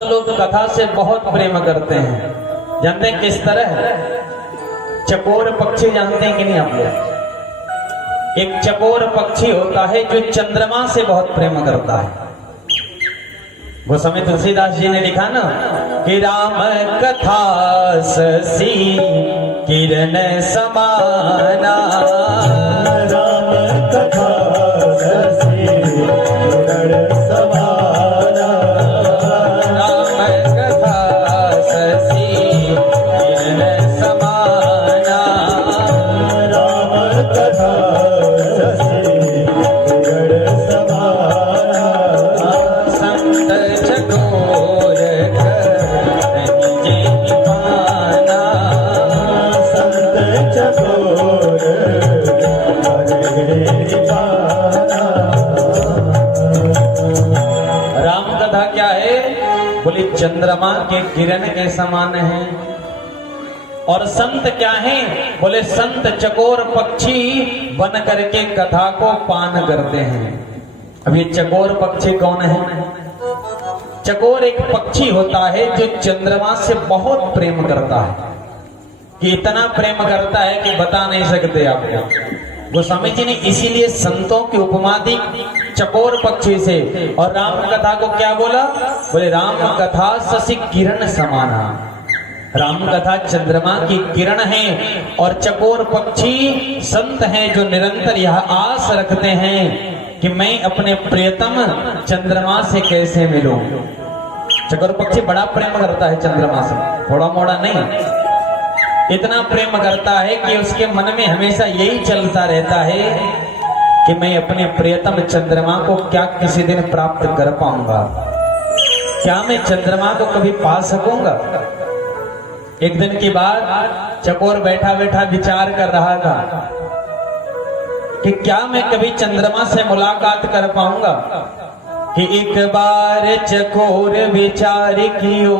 लोग कथा से बहुत प्रेम करते हैं। जानते हैं किस तरह? चकोर पक्षी जानते हैं कि नहीं आप लोग? एक चकोर पक्षी होता है जो चंद्रमा से बहुत प्रेम करता है। गोस्वामी तुलसीदास जी ने लिखा ना कि राम कथा ससी किरण समाना, राम कथा ससी किरण समाना, राम कथा ससी किरण समाना, राम कथा ससी किरण समाना, संत चकोर नहीं जे पाना, संत चकोर हरे पाना। राम कथा क्या है? बोले चंद्रमा के किरण के समान है। और संत क्या है? बोले संत चकोर पक्षी बन करके कथा को पान करते हैं। अब ये चकोर पक्षी कौन है? चकोर एक पक्षी होता है जो चंद्रमा से बहुत प्रेम करता है, कि इतना प्रेम करता है कि बता नहीं सकते आपको। गोस्वामी जी ने इसीलिए संतों की उपमा दी चकोर पक्षी से। और राम कथा को क्या बोला? बोले राम कथा शशि किरण समाना। राम कथा चंद्रमा की किरण है और चकोर पक्षी संत हैं जो निरंतर यह आस रखते हैं कि मैं अपने प्रियतम चंद्रमा से कैसे मिलूं। चकोर पक्षी बड़ा प्रेम करता है चंद्रमा से, थोड़ा मोड़ा नहीं, इतना प्रेम करता है कि उसके मन में हमेशा यही चलता रहता है कि मैं अपने प्रियतम चंद्रमा को क्या किसी दिन प्राप्त कर पाऊंगा, क्या मैं चंद्रमा को कभी पा सकूंगा। एक दिन की बात, चकोर बैठा बैठा विचार कर रहा था कि क्या मैं कभी चंद्रमा से मुलाकात कर पाऊंगा। कि एक बार चकोर विचार कियो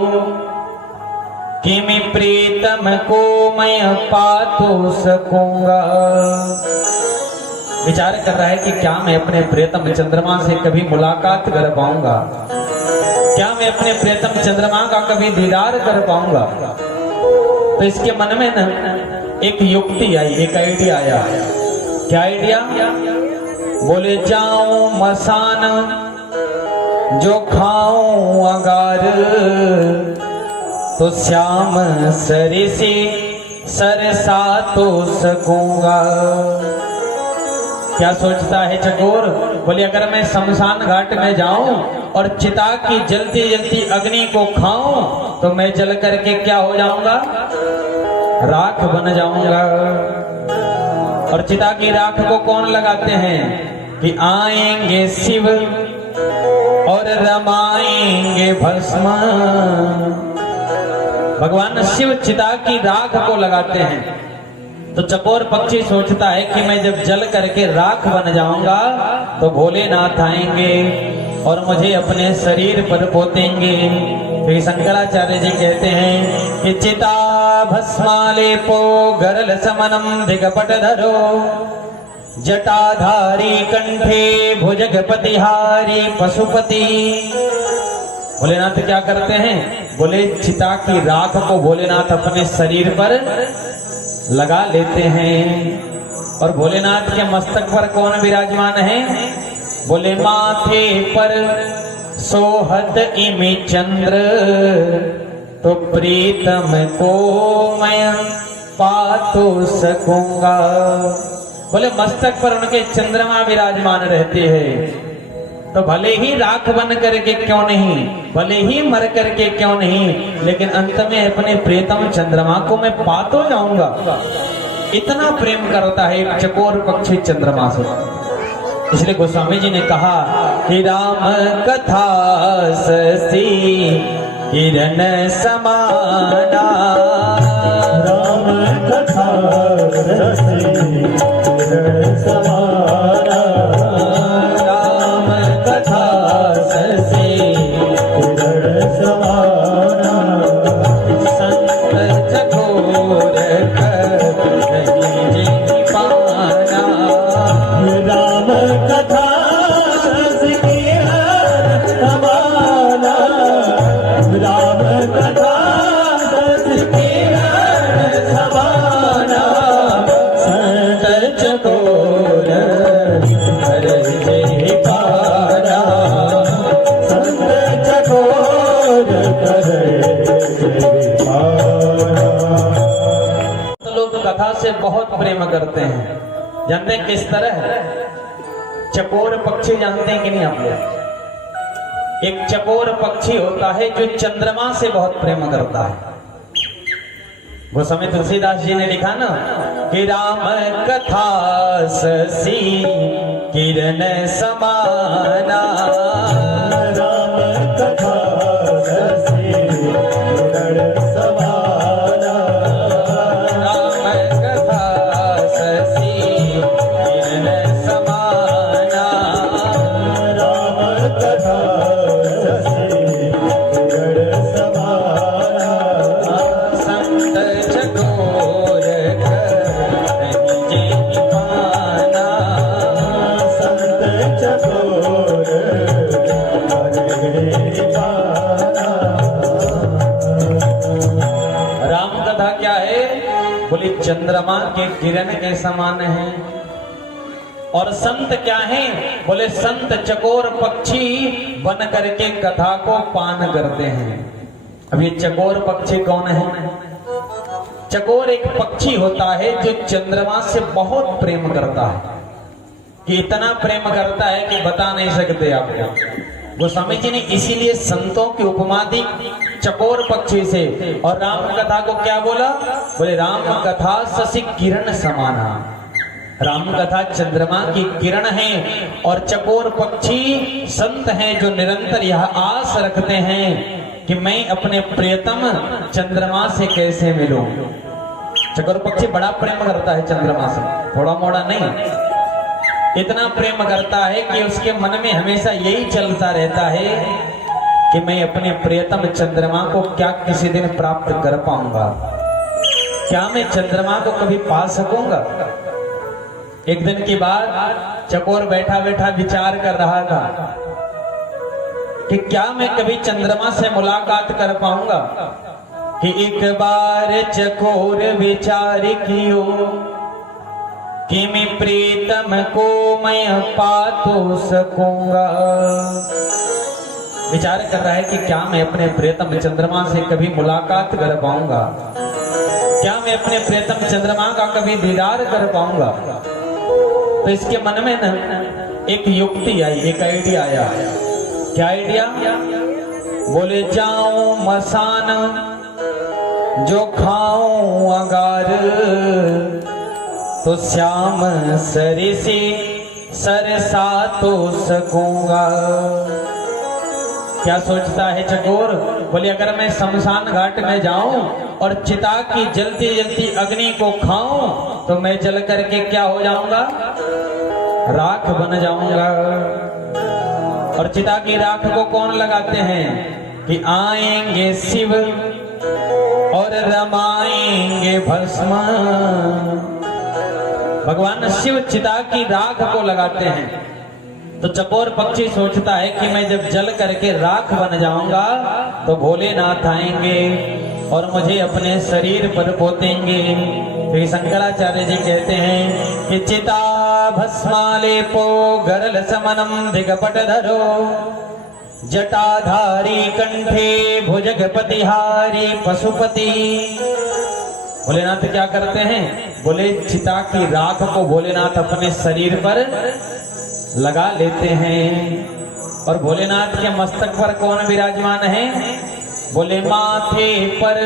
कि मैं प्रीतम को मैं पा तो सकूंगा। विचार कर रहा है कि क्या मैं अपने प्रियतम चंद्रमा से कभी मुलाकात कर पाऊंगा, क्या मैं अपने प्रियतम चंद्रमा का कभी दीदार कर पाऊंगा। तो इसके मन में ना एक युक्ति आई, एक आइडिया आया। क्या आइडिया? बोले जाऊं मसान जो खाऊं अगार, तो श्याम सरिसी सरसा तो सकूंगा। क्या सोचता है चकोर? बोले अगर मैं शमशान घाट में जाऊं और चिता की जलती जलती अग्नि को खाऊं तो मैं जल करके क्या हो जाऊंगा? राख बन जाऊंगा। और चिता की राख को कौन लगाते हैं? कि आएंगे शिव और रमाएंगे भस्म। भगवान शिव चिता की राख को लगाते हैं। तो चकोर पक्षी सोचता है कि मैं जब जल करके राख बन जाऊंगा तो भोलेनाथ आएंगे और मुझे अपने शरीर पर पोतेंगे। तो शंकराचार्य जी कहते हैं कि चिता भस्मालेपो गरल समनम दिगपट धरो, जटाधारी कंठे भुजगपतिहारी पशुपति। भोलेनाथ क्या करते हैं? बोले चिता की राख को भोलेनाथ अपने शरीर पर लगा लेते हैं। और भोलेनाथ के मस्तक पर कौन विराजमान है? बोले माथे पर सोहत इमि चंद्र, तो प्रीतम को मैं पा तो सकूंगा। बोले मस्तक पर उनके चंद्रमा विराजमान रहते हैं, तो भले ही राख बन करके क्यों नहीं, भले ही मर करके क्यों नहीं, लेकिन अंत में अपने प्रियतम चंद्रमा को मैं पा तो जाऊंगा। इतना प्रेम करता है एक चकोर पक्षी चंद्रमा से। इसलिए गोस्वामी जी ने कहा कि राम कथा शशि किरण समाना, राम कथा शशि किरण समाना, राम कथा शशि किरण समाना, संत चकोर नहीं जी पाना, राम कथा शशि किरण समाना, बहुत प्रेम करते हैं। जानते हैं किस तरह? चकोर पक्षी जानते हैं कि नहीं आप लोग? एक चकोर पक्षी होता है जो चंद्रमा से बहुत प्रेम करता है। गोस्वामी तुलसीदास जी ने लिखा ना कि राम कथा शशि किरण समाना, राम कथा शशि किरण समाना, राम कथा शशि किरण समाना, राम कथा शशि किरण समाना, संत चकोर कहीं पाना, संत चकोर हरे पाना। राम कथा क्या है? बोले चंद्रमा के किरण के समान है। और संत क्या है? बोले संत चकोर पक्षी बन करके कथा को पान करते हैं। अब ये चकोर पक्षी कौन है? चकोर एक पक्षी होता है जो चंद्रमा से बहुत प्रेम करता है, कि इतना प्रेम करता है कि बता नहीं सकते आपको। गोस्वामी जी ने इसीलिए संतों की उपमा दी चकोर पक्षी से। और राम कथा को क्या बोला? बोले राम कथा शशि किरण समाना। राम कथा चंद्रमा की किरण है और चकोर पक्षी संत हैं जो निरंतर यह आस रखते हैं कि मैं अपने प्रियतम चंद्रमा से कैसे मिलूं। चकोर पक्षी बड़ा प्रेम करता है चंद्रमा से, थोड़ा मोड़ा नहीं, इतना प्रेम करता है कि उसके मन में हमेशा यही चलता रहता है कि मैं अपने प्रियतम चंद्रमा को क्या किसी दिन प्राप्त कर पाऊंगा, क्या मैं चंद्रमा को कभी पा सकूंगा। एक दिन की बात, चकोर बैठा बैठा विचार कर रहा था कि क्या मैं कभी चंद्रमा से मुलाकात कर पाऊंगा। कि एक बार चकोर विचार कियो कि मैं प्रीतम को मैं पा तो सकूंगा। विचार कर रहा है कि क्या मैं अपने प्रियतम चंद्रमा से कभी मुलाकात कर पाऊंगा, क्या मैं अपने प्रियतम चंद्रमा का कभी दीदार कर पाऊंगा। तो इसके मन में ना एक युक्ति आई, एक आइडिया आया। क्या आइडिया? बोले जाऊं मसान जो खाऊं अगार, तो श्याम सरिसी सरसा तो सकूंगा। क्या सोचता है चकोर? बोले अगर मैं शमशान घाट में जाऊं और चिता की जलती जलती अग्नि को खाऊं तो मैं जल करके क्या हो जाऊंगा? राख बन जाऊंगा। और चिता की राख को कौन लगाते हैं? कि आएंगे शिव और रमाएंगे भस्म। भगवान शिव चिता की राख को लगाते हैं। तो चकोर पक्षी सोचता है कि मैं जब जल करके राख बन जाऊंगा तो भोलेनाथ आएंगे और मुझे अपने शरीर पर पोतेंगे। तो शंकराचार्य जी कहते हैं कि चिता भस्मालेपो गरल समनम दिगपट धरो, जटाधारी कंठे भुजगपतिहारी पशुपति। भोलेनाथ क्या करते हैं? बोले चिता की राख को भोलेनाथ अपने शरीर पर लगा लेते हैं। और भोलेनाथ के मस्तक पर कौन विराजमान है? बोले माथे पर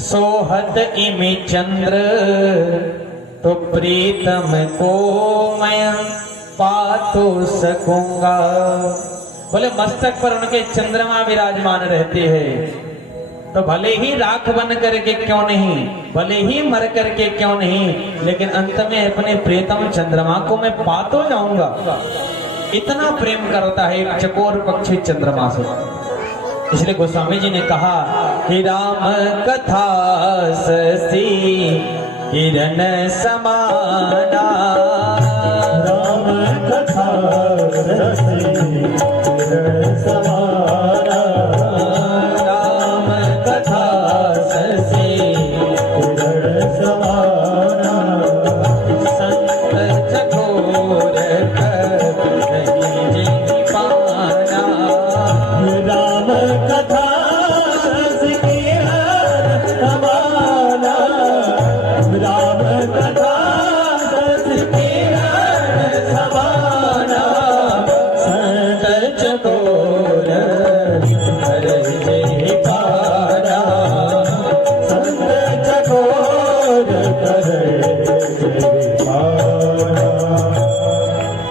सोहत इमि चंद्र, तो प्रीतम को मैं पा तो सकूंगा। बोले मस्तक पर उनके चंद्रमा विराजमान रहते हैं, तो भले ही राख बन करके क्यों नहीं, भले ही मर करके क्यों नहीं, लेकिन अंत में अपने प्रियतम चंद्रमा को मैं पा तो जाऊंगा। इतना प्रेम करता है एक चकोर पक्षी चंद्रमा से। इसलिए गोस्वामी जी ने कहा कि राम कथा शशि किरण समाना, राम कथा शशि किरण समाना,